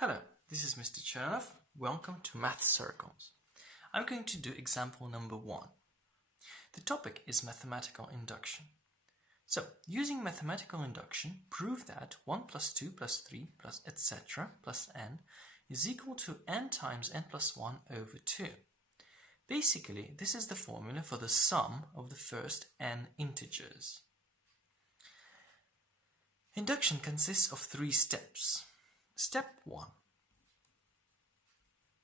Hello, this is Mr. Chernov. Welcome to Math Circles. I'm going to do example number 1. The topic is mathematical induction. So, using mathematical induction, prove that 1 plus 2 plus 3 plus etc. plus n is equal to n times n plus 1 over 2. Basically, this is the formula for the sum of the first n integers. Induction consists of 3 steps. Step 1.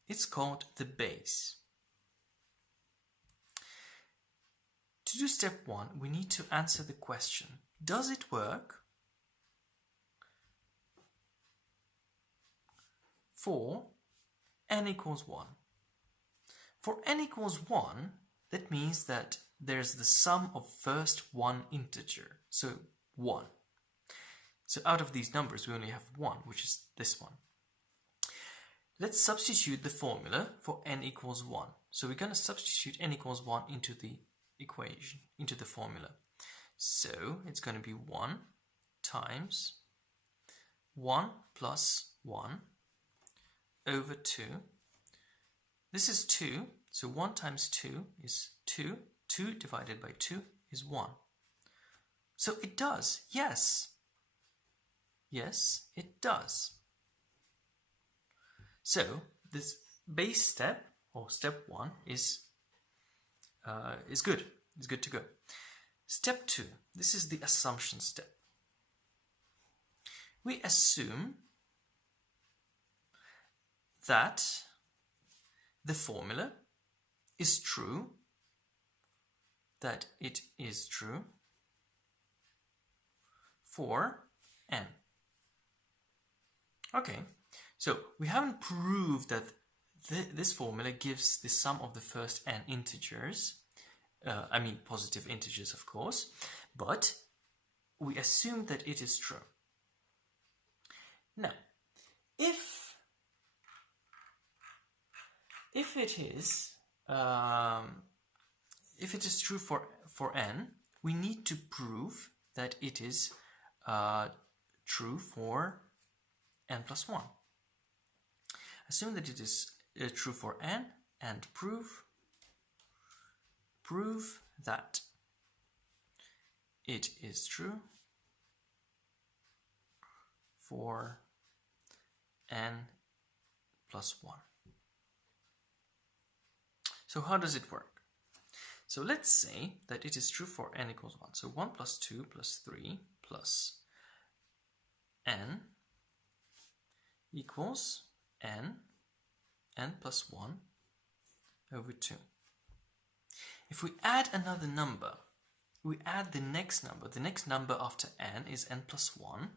It's called the base. To do step 1, we need to answer the question, does it work for n equals 1? For n equals 1, that means that there's the sum of first one integer, so 1. So out of these numbers, we only have 1, which is this one. Let's substitute the formula for n equals 1. So we're going to substitute n equals 1 into the equation, into the formula. So it's going to be 1 times 1 plus 1 over 2. This is 2, so 1 times 2 is 2. 2 divided by 2 is 1. So it does, yes. Yes, it does. So this base step, or step 1, is good. It's good to go. Step 2, this is the assumption step. We assume that the formula is true, that it is true for n. Okay, so we haven't proved that this formula gives the sum of the first n integers, I mean positive integers of course, but we assume that it is true. Now, if it is true for n, we need to prove that it is true for n plus 1. Assume that it is true for n and prove that it is true for n plus 1. So how does it work? So let's say that it is true for n equals 1. So 1 plus 2 plus 3 plus n equals n plus 1 over 2. If we add another number, we add the next number after n is n plus 1,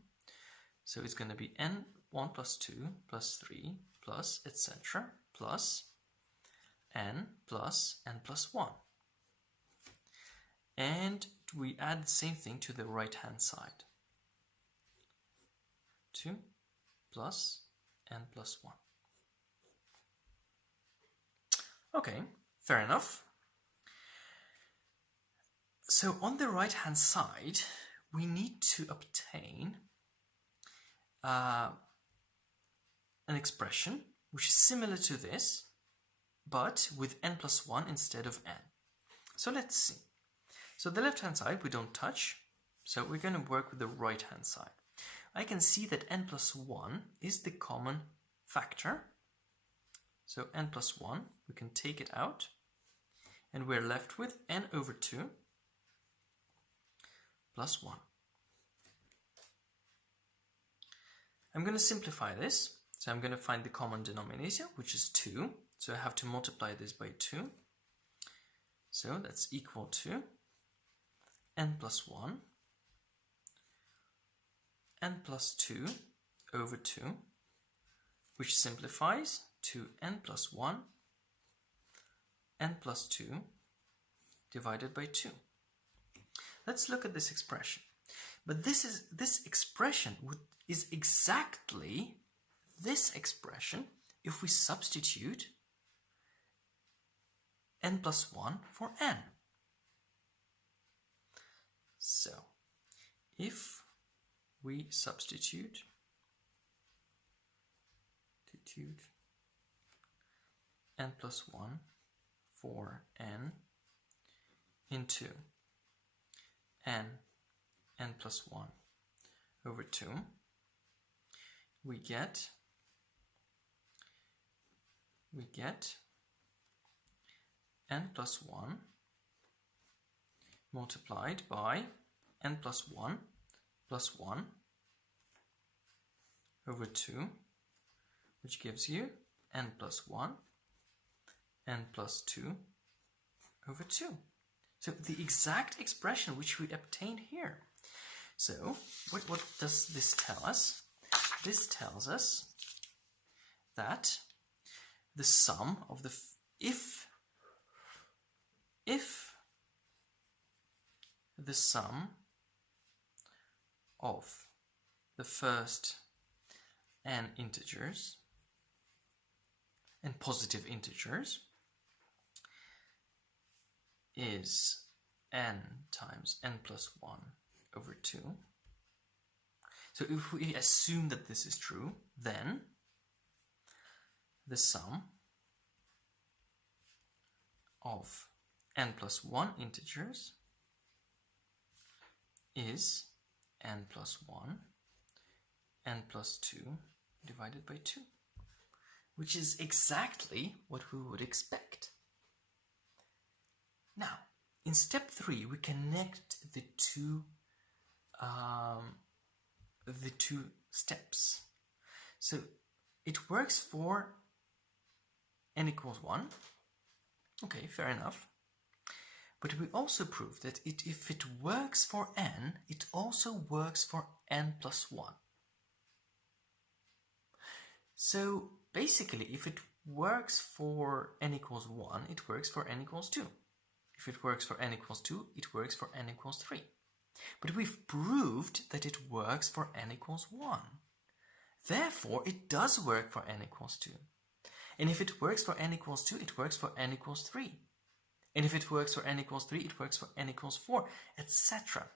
so it's going to be n1 plus 2 plus 3 plus etc. plus n plus 1. And we add the same thing to the right hand side. 2 plus n plus 1. Okay, fair enough. So on the right hand side, we need to obtain an expression which is similar to this, but with n plus 1 instead of n. So let's see. So the left hand side we don't touch, so we're going to work with the right hand side. I can see that n plus 1 is the common factor. So n plus 1, we can take it out, and we're left with n over 2 plus 1. I'm going to simplify this. So I'm going to find the common denominator, which is 2. So I have to multiply this by 2. So that's equal to n plus 1, n plus 2 over 2, which simplifies to n plus 1, n plus 2 divided by 2. Let's look at this expression. But this expression is exactly this expression if we substitute n plus 1 for n. So, if we substitute magnitude n plus 1 for n into n plus 1 over 2, we get n plus 1 multiplied by n plus 1 over 2, which gives you n plus 1, n plus 2 over 2. So the exact expression which we obtained here. So what does this tell us? This tells us that the sum of the if the sum of the first n integers and positive integers is n times n plus 1 over 2. So if we assume that this is true, then the sum of n plus 1 integers is n plus 1, n plus 2 divided by 2, which is exactly what we would expect. Now, in step 3, we connect the two steps. So it works for n equals 1. Okay, fair enough. But we also prove that if it works for n, it also works for n plus 1. So basically, if it works for n equals 1, it works for n equals 2. If it works for n equals 2, it works for n equals 3. But we've proved that it works for n equals 1. Therefore, it does work for n equals 2. And if it works for n equals 2, it works for n equals 3. And if it works for n equals 3, it works for n equals 4, etc.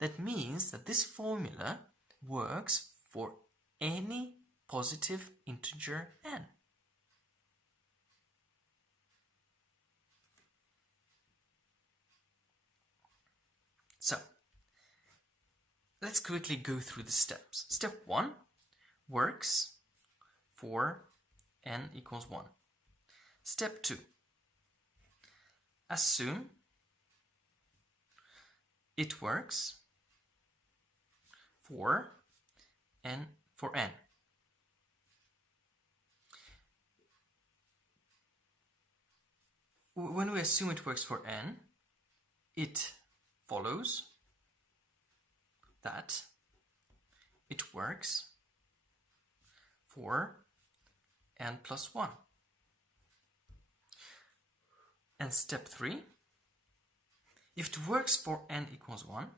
That means that this formula works for any positive integer n. So, let's quickly go through the steps. Step 1 works for n equals 1. Step 2. Assume it works for n. When we assume it works for n, it follows that it works for n plus 1. And step 3, if it works for n equals 1,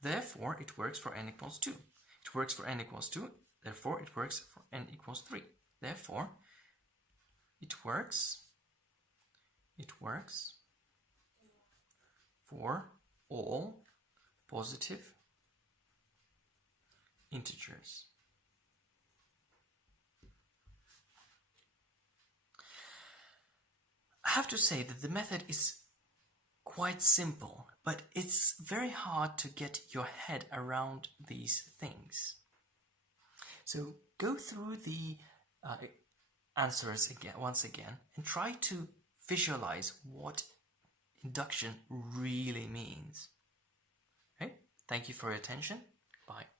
therefore it works for n equals 2. It works for n equals 2, therefore it works for n equals 3. Therefore, it works for all positive integers. I have to say that the method is quite simple, but it's very hard to get your head around these things. So go through the answers once again and try to visualize what induction really means. Okay? Thank you for your attention. Bye.